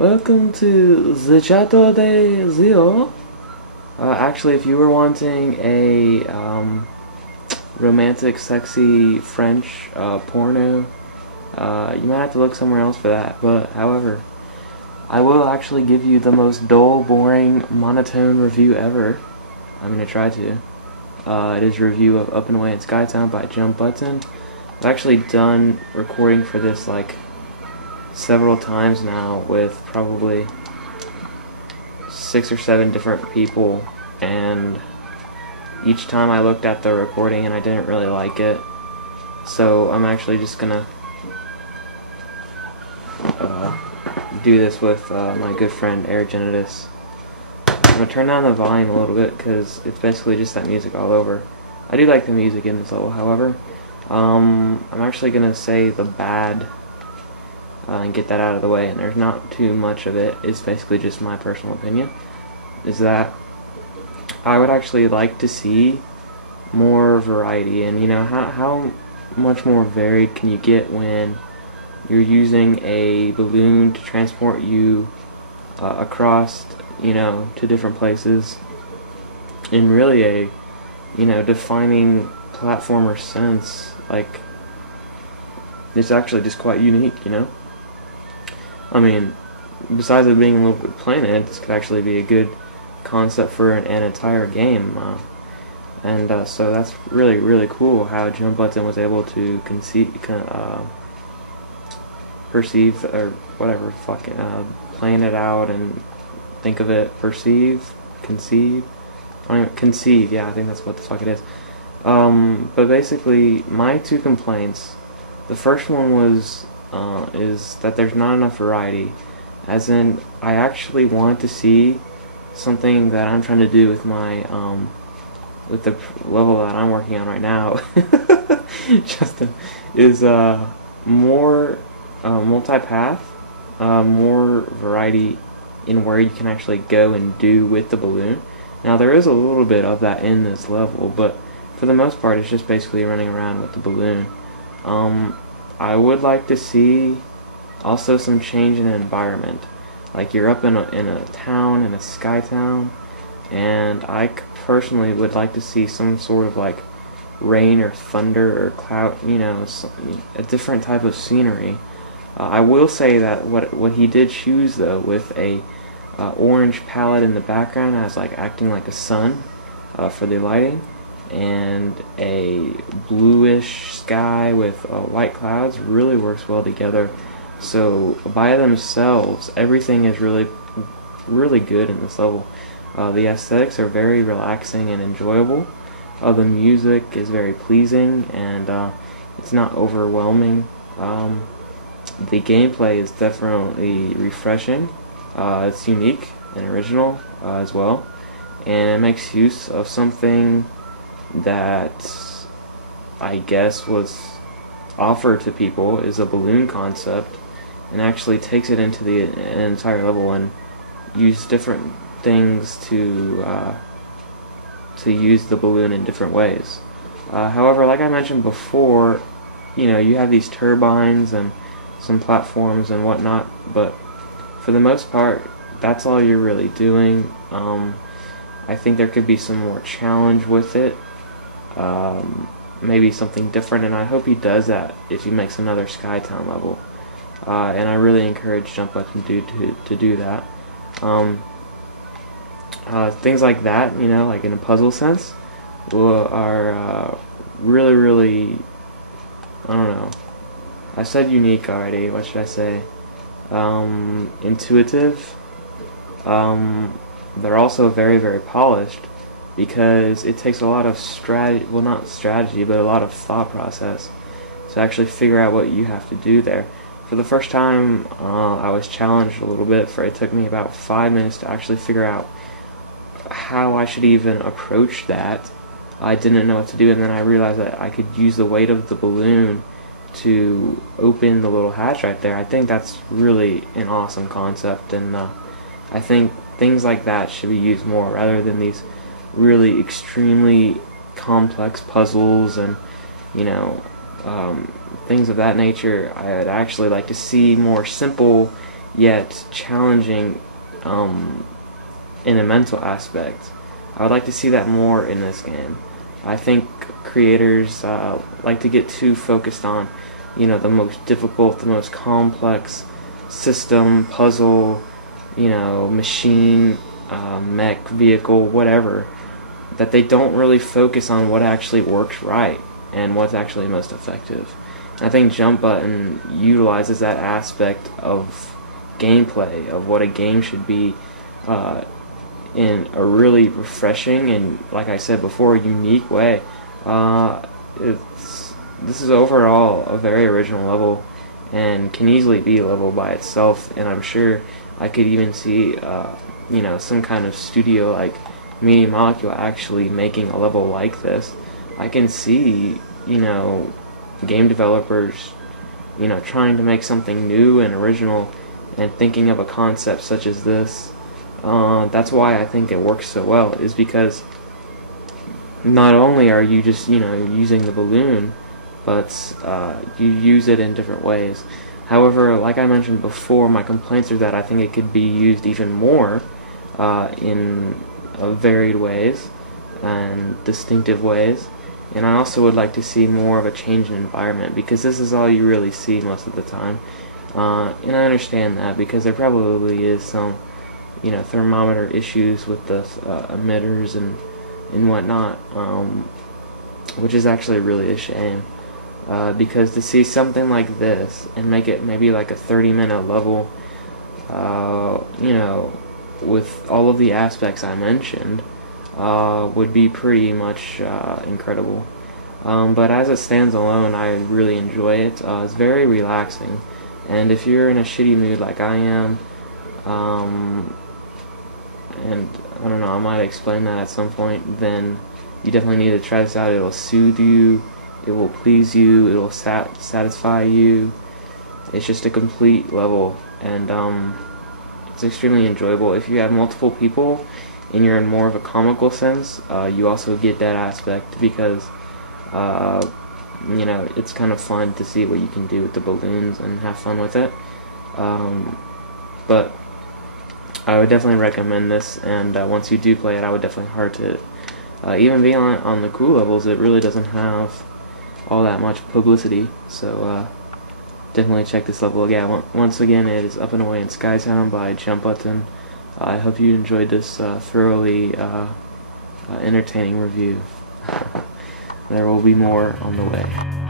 Welcome to the Chateau de Zio. Actually, if you were wanting a romantic, sexy French porno, you might have to look somewhere else for that. But, however, I will actually give you the most dull, boring, monotone review ever. I'm going to try to. It is a review of Up and Away in Skytown by Jump Button. I've actually done recording for this like several times now with probably 6 or 7 different people, and each time I looked at the recording and I didn't really like it, so I'm actually just gonna do this with my good friend Airgenitus. I'm gonna turn down the volume a little bit because it's basically just that music all over. I do like the music in this level, however. I'm actually gonna say the bad and get that out of the way, and there's not too much of it. It's basically just my personal opinion, is that I would actually like to see more variety. And you know, how much more varied can you get when you're using a balloon to transport you across, you know, to different places in really a, you know, defining platformer sense. Like, it's actually just quite unique, you know? I mean, besides it being a LittleBigPlanet, this could actually be a good concept for an entire game. So that's really, really cool how Jump Button was able to perceive, or whatever, fucking, plan it out and think of it, conceive, yeah, I think that's what the fuck it is. But basically, my 2 complaints, the first one was, is that there's not enough variety, as in, I actually want to see something that I'm trying to do with my, with the level that I'm working on right now, Justin, is, more, multi-path, more variety in where you can actually go and do with the balloon. Now, there is a little bit of that in this level, but for the most part, it's just basically running around with the balloon. I would like to see also some change in the environment. Like, you're up in a town, in a sky town, and I personally would like to see some sort of like rain or thunder or cloud, you know, a different type of scenery. I will say that what he did choose though, with a orange palette in the background as like acting like a sun for the lighting, and a bluish sky with white clouds, really works well together. So by themselves, everything is really, really good in this level. The aesthetics are very relaxing and enjoyable. The music is very pleasing, and it's not overwhelming. The gameplay is definitely refreshing. It's unique and original as well, and it makes use of something that I guess was offered to people, is a balloon concept, and actually takes it into an entire level and use different things to use the balloon in different ways. However, like I mentioned before, you know, you have these turbines and some platforms and whatnot, but for the most part, that's all you're really doing. I think there could be some more challenge with it, maybe something different, and I hope he does that if he makes another Skytown level. And I really encourage Jump Button to do that. Things like that, you know, like in a puzzle sense, are really, really, I don't know. I said unique already. What should I say? Intuitive. They're also very, very polished, because it takes a lot of well, not strategy, but a lot of thought process to actually figure out what you have to do there. For the first time, I was challenged a little bit. It took me about 5 minutes to actually figure out how I should even approach that. I didn't know what to do, and then I realized that I could use the weight of the balloon to open the little hatch right there. I think that's really an awesome concept, and I think things like that should be used more, rather than these really extremely complex puzzles and, you know, things of that nature. I'd actually like to see more simple, yet challenging in a mental aspect. I would like to see that more in this game. I think creators like to get too focused on, you know, the most difficult, the most complex system, puzzle, you know, machine, mech, vehicle, whatever, that they don't really focus on what actually works right and what's actually most effective. I think Jump Button utilizes that aspect of gameplay, of what a game should be, in a really refreshing and, like I said before, unique way. This is overall a very original level and can easily be a level by itself, and I'm sure I could even see you know, some kind of studio like Media Molecule actually making a level like this. I can see, you know, game developers, you know, trying to make something new and original and thinking of a concept such as this. That's why I think it works so well, is because not only are you just, you know, using the balloon, but you use it in different ways. However, like I mentioned before, my complaints are that I think it could be used even more in varied ways and distinctive ways. And I also would like to see more of a change in environment, because this is all you really see most of the time. And I understand that, because there probably is some, you know, thermometer issues with the emitters and whatnot, which is actually really a shame. Because to see something like this and make it maybe like a 30-minute level, you know, with all of the aspects I mentioned, would be pretty much incredible. But as it stands alone, I really enjoy it. It's very relaxing, and if you're in a shitty mood like I am, and I don't know, I might explain that at some point, then you definitely need to try this out. It'll soothe you, it will please you, it will satisfy you. It's just a complete level, and it's extremely enjoyable. If you have multiple people and you're in more of a comical sense, you also get that aspect, because you know, it's kind of fun to see what you can do with the balloons and have fun with it. But I would definitely recommend this, and once you do play it, I would definitely heart it. Even being on the cool levels, it really doesn't have all that much publicity, so definitely check this level again. Once again, it is Up and Away in Skytown by Jump Button. I hope you enjoyed this thoroughly entertaining review. There will be more on the way.